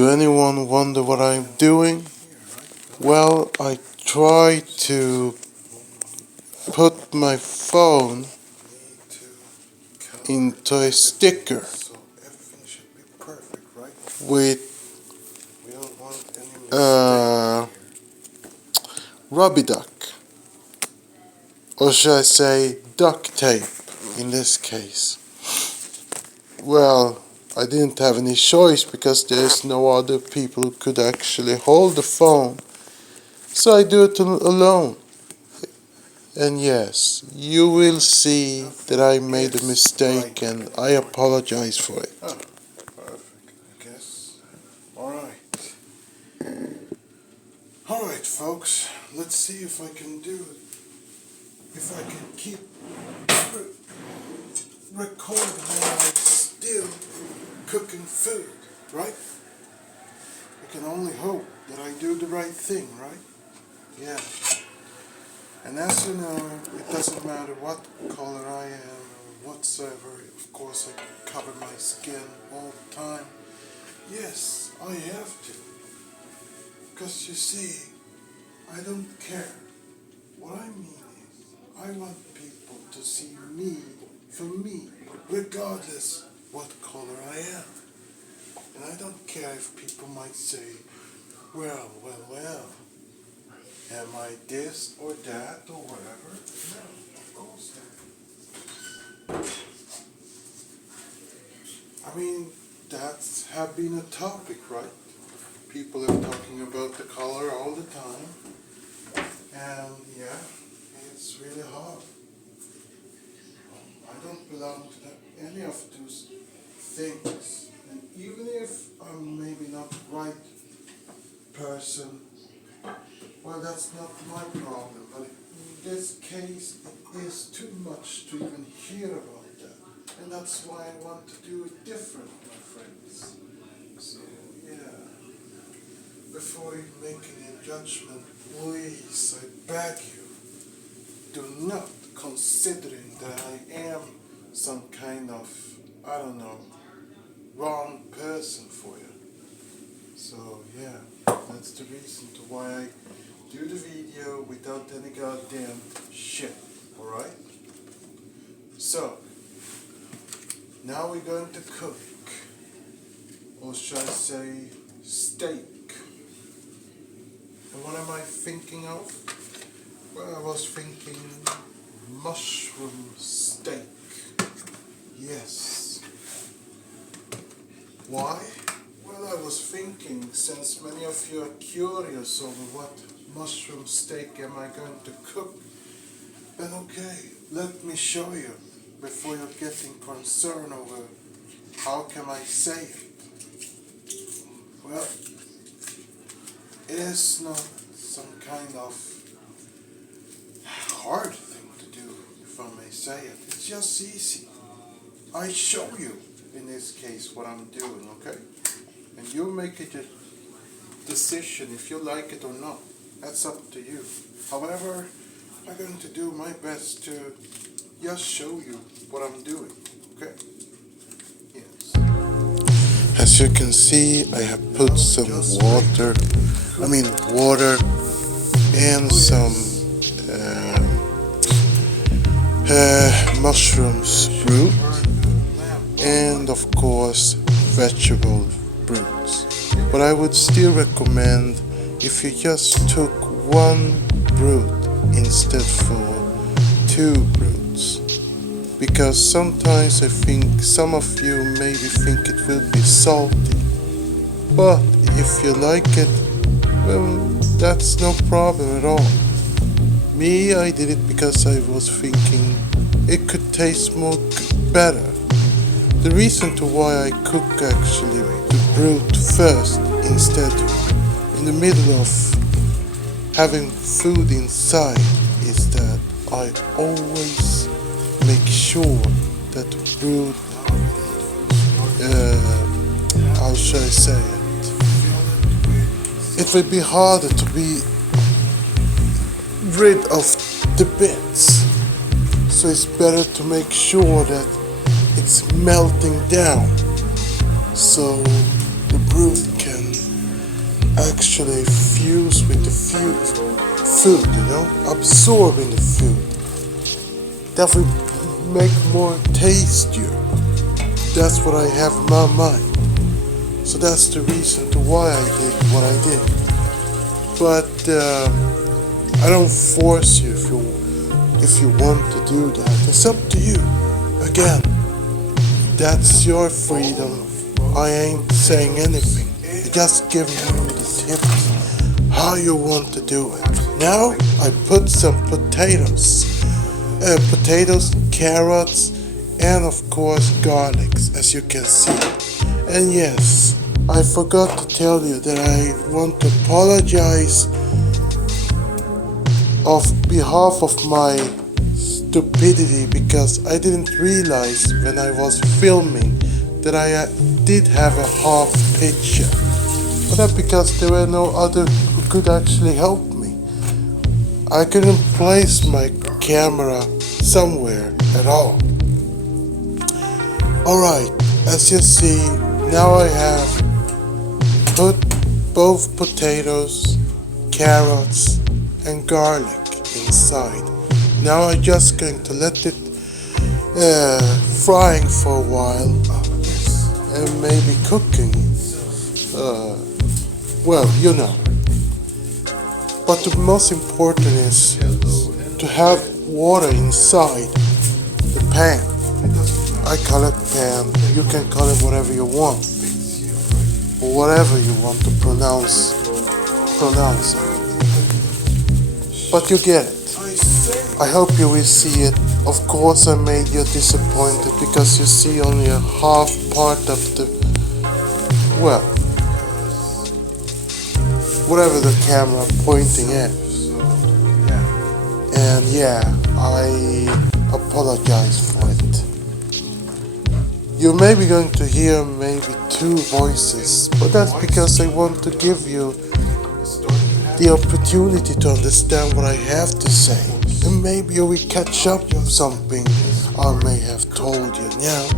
Do anyone wonder what I'm doing? Well, I try to put my phone into a sticker with rubber duck, or should I say duct tape in this case. Well, I didn't have any choice because there's no other people who could actually hold the phone, so I do it alone. And yes, you will see that I made a mistake and I apologize for it. Oh, perfect, I guess. Alright. Alright, folks, let's see if I can do it. If I can keep recording while I'm still cooking food, right? I can only hope that I do the right thing, right? Yeah. And as you know, it doesn't matter what color I am or whatsoever. Of course, I cover my skin all the time. Yes, I have to. Because you see, I don't care. What I mean is, I want people to see me for me, regardless what color I am. And I don't care if people might say, well, am I this or that or whatever? No, of course not. I mean, that's have been a topic, right? People are talking about the color all the time. And yeah, it's really hard. I don't belong to any of those things. And even if I'm maybe not the right person, well, that's not my problem, but in this case, it is too much to even hear about that. And that's why I want to do it different, my friends. So, yeah. Before you make any judgment, please, I beg you, do not considering that I am some kind of, I don't know, wrong person for you. So, yeah, that's the reason to why I do the video without any goddamn shit, alright? So, now we're going to cook, or should I say steak. And what am I thinking of? Well, I was thinking mushroom steak. Yes. Why? Well, I was thinking, since many of you are curious over what mushroom steak am I going to cook, then okay, let me show you before you're getting concerned over how can I say it. Well, it is not some kind of hard thing to do, if I may say it. It's just easy. I show you, in this case, what I'm doing, okay? And you make it a decision if you like it or not. That's up to you. However, I'm going to do my best to just show you what I'm doing, okay? Yes. As you can see, I have put some water and some mushrooms root, and of course vegetable roots. But I would still recommend if you just took one root instead for two roots, because sometimes I think some of you maybe think it will be salty, but if you like it, well, that's no problem at all. Me, I did it because I was thinking it could taste more better. The reason to why I cook actually the root first instead in the middle of having food inside is that I always make sure that the root, how should I say it? It will be harder to be rid of the bits. So it's better to make sure that it's melting down so the root can actually fuse with the food, absorbing the food. That will make more tastier. That's what I have in my mind. So that's the reason to why I did what I did. But I don't force you if you want to do that. It's up to you. Again, that's your freedom. I ain't saying anything. I'm just giving you the tips how you want to do it. Now I put some potatoes, carrots, and of course garlics, as you can see. And yes, I forgot to tell you that I want to apologize on behalf of my stupidity, because I didn't realize when I was filming that I did have a half picture. But that's because there were no other who could actually help me. I couldn't place my camera somewhere at all. Alright, as you see, now I have put both potatoes, carrots, and garlic inside. Now I'm just going to let it frying for a while and maybe cooking. But the most important is to have water inside the pan. I call it pan. You can call it whatever you want, or whatever you want to pronounce it. But you get it. I hope you will see it. Of course I made you disappointed because you see only a half part of the, whatever the camera pointing at. And yeah, I apologize for it. You're maybe going to hear maybe two voices, but that's because I want to give you the opportunity to understand what I have to say. And maybe you will catch up with something I may have told you now.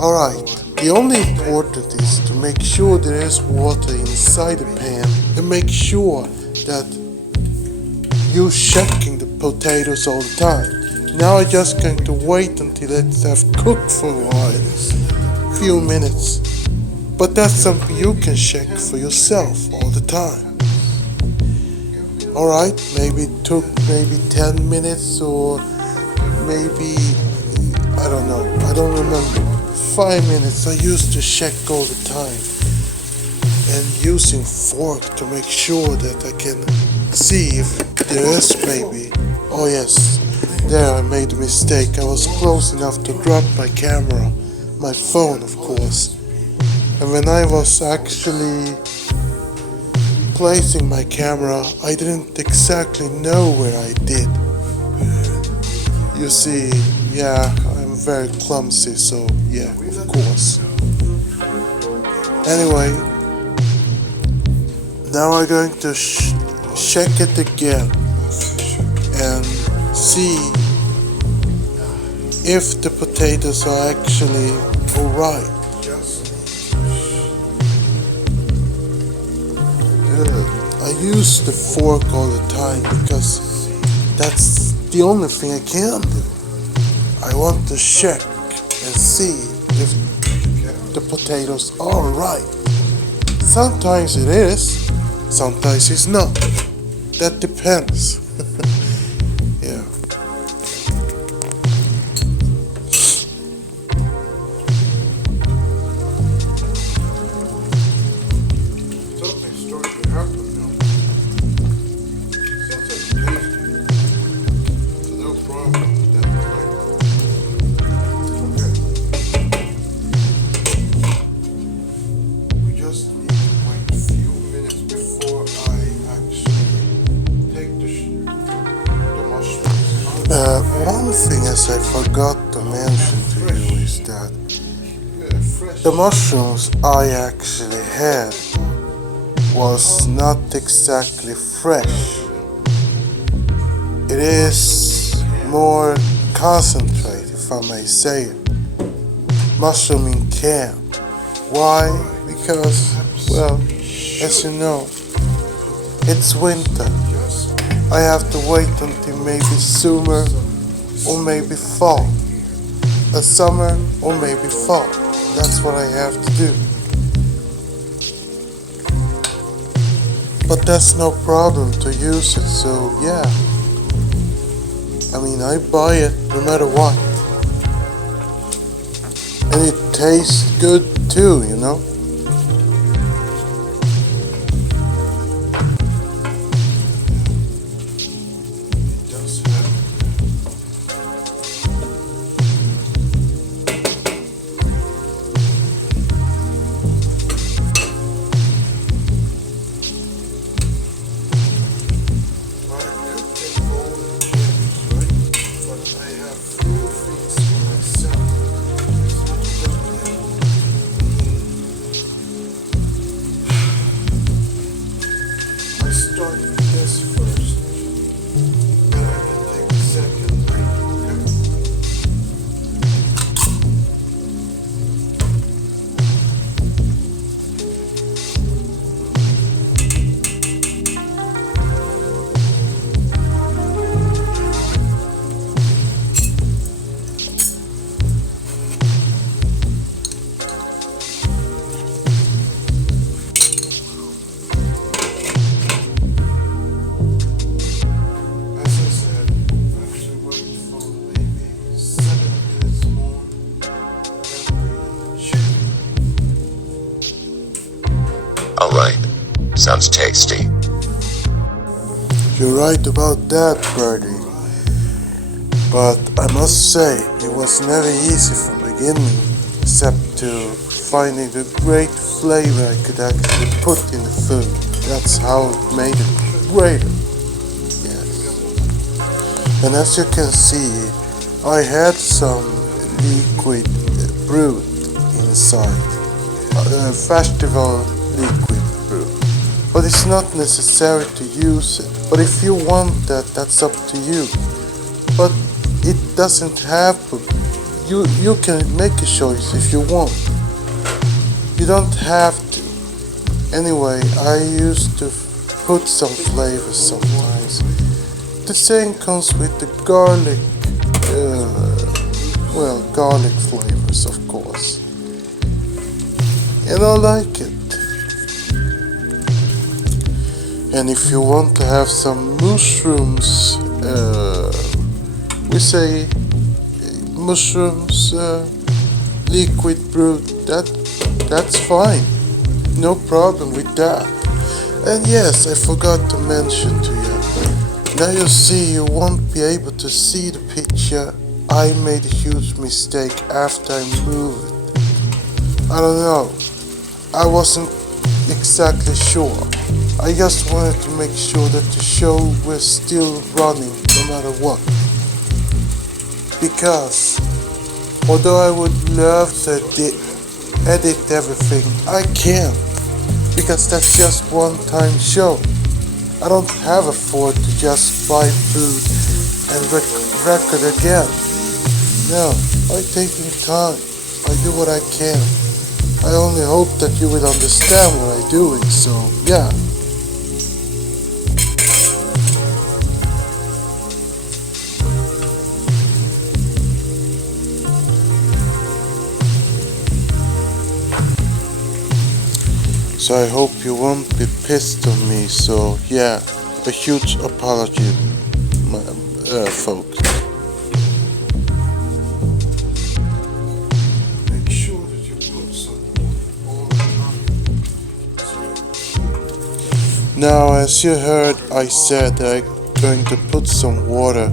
Alright, the only important is to make sure there is water inside the pan and make sure that you're checking the potatoes all the time. Now I'm just going to wait until it have cooked for a while, few minutes. But that's something you can check for yourself all the time. Alright, maybe it took 10 minutes or maybe, I don't remember. 5 minutes. I used to check all the time and using fork to make sure that I can see if there is maybe. Oh yes, there I made a mistake. I was close enough to drop my camera, my phone of course. And when I was actually placing my camera, I didn't exactly know where I did. You see, yeah, I'm very clumsy, so yeah, of course. Anyway, now I'm going to check it again and see if the potatoes are actually alright. I use the fork all the time because that's the only thing I can do. I want to check and see if the potatoes are right. Sometimes it is, sometimes it's not. That depends. Yeah. Something's starting to happen now. Sounds like tasty. So no problem with that. Okay. We just need to wait a few minutes before I actually take the mushrooms out. One thing as I forgot to mention to you is that the mushrooms I actually had was not exactly fresh. It is more concentrated, if I may say it. Mushroom in can. Why? Because, well, as you know, it's winter. I have to wait until maybe summer or maybe fall. A summer or maybe fall. That's what I have to do. But that's no problem to use it, so yeah. I mean, I buy it no matter what. And it tastes good too, you know? Alright, sounds tasty. You're right about that, Birdie. But I must say, it was never easy from the beginning, except to finding the great flavor I could actually put in the food. That's how it made it greater. Yes. And as you can see, I had some liquid brewed inside. Vegetable liquid brew. But it's not necessary to use it. But if you want that, that's up to you. But it doesn't have to. You can make a choice if you want. You don't have to. Anyway, I used to put some flavors sometimes. The same comes with the garlic, garlic flavors, of course. And I like it. And if you want to have some mushrooms, we say mushrooms liquid brewed, that's fine. No problem with that. And yes, I forgot to mention to you. Now you see, you won't be able to see the picture. I made a huge mistake after I moved it. I don't know. I wasn't exactly sure. I just wanted to make sure that the show was still running no matter what. Because although I would love to edit everything, I can't. Because that's just one-time show. I don't have afford to just buy food and record again. No, I'm taking time. I do what I can. I only hope that you will understand what I'm doing, so yeah. So I hope you won't be pissed on me, so yeah, a huge apology, folks. Make sure that you put some all the time. Now, as you heard, I said I'm going to put some water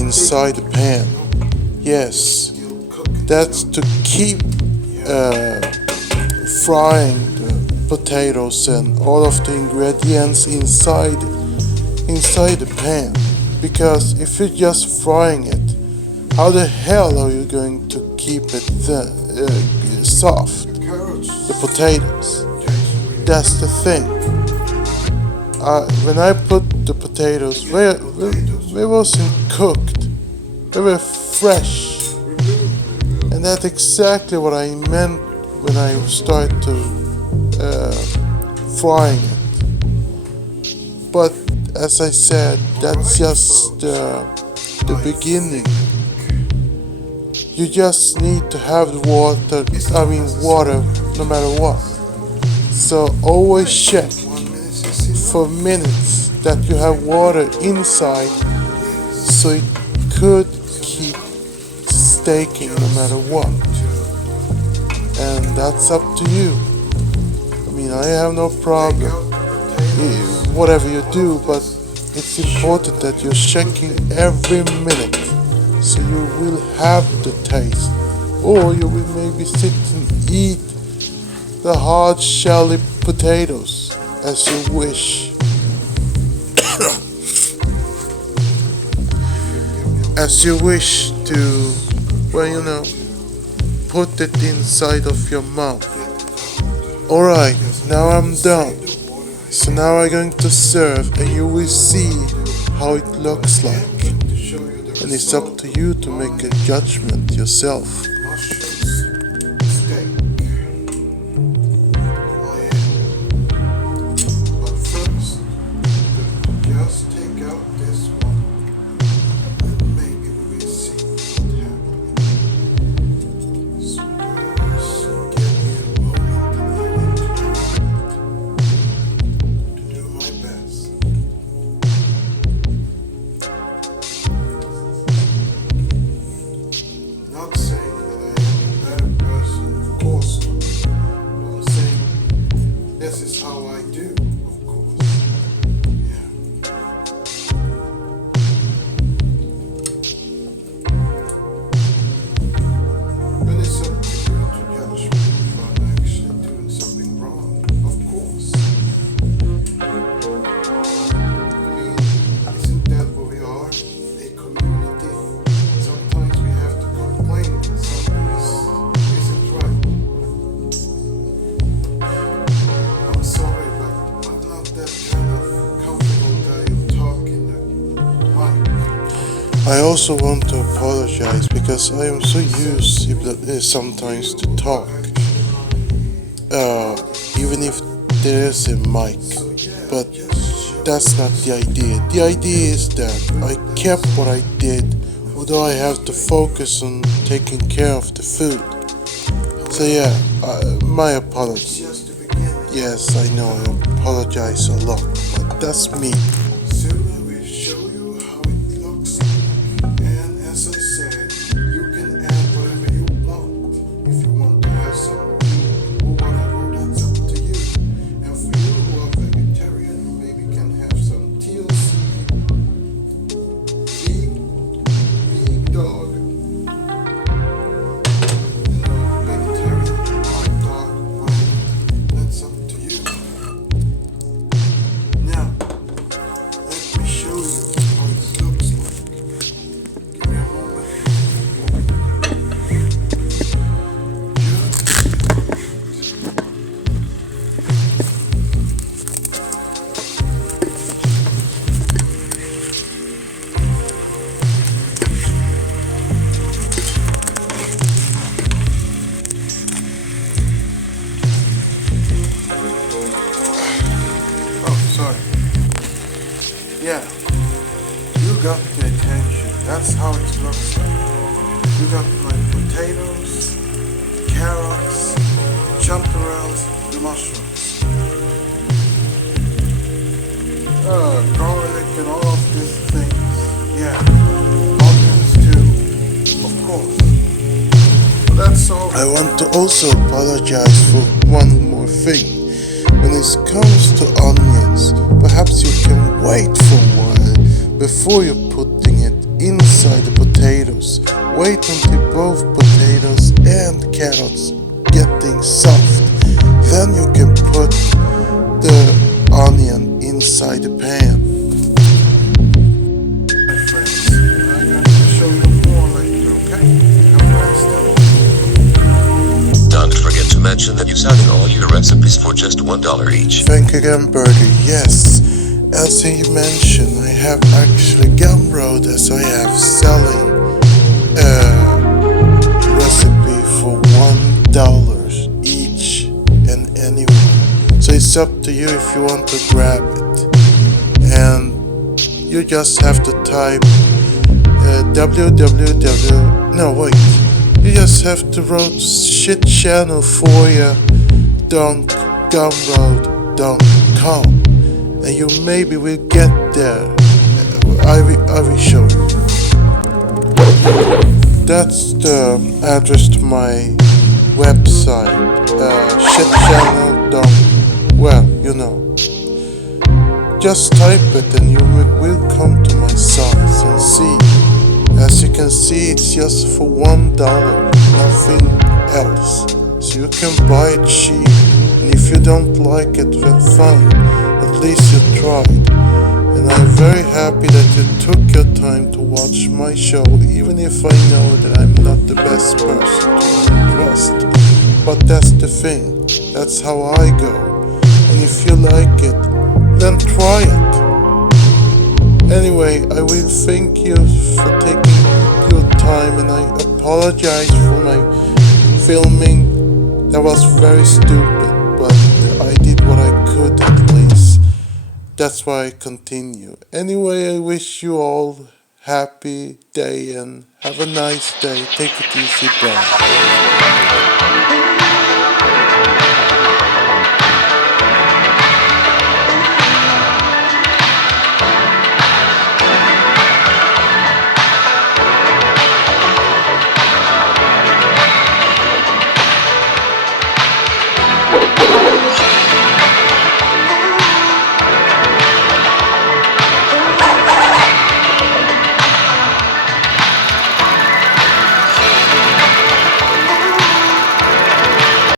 inside the pan. Yes, that's to keep frying the potatoes and all of the ingredients inside the pan. Because if you're just frying it, how the hell are you going to keep it soft? The potatoes. That's the thing. When I put the potatoes, they wasn't cooked. They were fresh. And that's exactly what I meant when I started to frying it. But as I said, that's just the beginning. You just need to have the water no matter what. So always check for minutes that you have water inside, so it could keep staking no matter what. And that's up to you. I have no problem, whatever you do, but it's important that you're checking every minute, so you will have the taste, or you will maybe sit and eat the hard shelly potatoes as you wish. As you wish to, put it inside of your mouth. Alright, now I'm done. So now I'm going to serve, and you will see how it looks like. And it's up to you to make a judgment yourself. I also want to apologize because I am so used sometimes to talk, even if there is a mic, but that's not the idea. The idea is that I kept what I did, although I have to focus on taking care of the food. So yeah, my apologies. Yes, I know I apologize a lot, but that's me. Yeah, you got the attention. That's how it looks like. You got my potatoes, carrots, chanterelles, the mushrooms, garlic and all of these things. Yeah, onions too, of course. But that's all. I want to also apologize for one more thing. When it comes to onions, perhaps you can wait for a while before you're putting it inside the potatoes. Wait until both potatoes and carrots getting soft. Then you can put the onion inside the pan. My friends, I'm going to show you more later, okay? Have a nice day. Don't forget to mention that you're selling all your recipes for just $1 each. Thank you again, Birdie. Yes, as he mentioned, I have actually GUMROAD as I have selling recipe for $1 each and anyone. So So it's up to you if you want to grab it. And you just have to type www. No, wait. You just have to write shit channel for you. GUMROAD.com, and you maybe will get there. I will show you. That's the address to my website. Shitchannel. Well, you know. Just type it and you will come to my sites and see. As you can see, it's just for $1, nothing else. So you can buy it cheap, and if you don't like it, then fine, at least you tried. And I'm very happy that you took your time to watch my show, even if I know that I'm not the best person to trust. But that's the thing, that's how I go. And if you like it, then try it. Anyway, I will thank you for taking your time, and I apologize for my filming. That was very stupid, but I did what I could at least. That's why I continue. Anyway, I wish you all happy day and have a nice day. Take it easy, bye.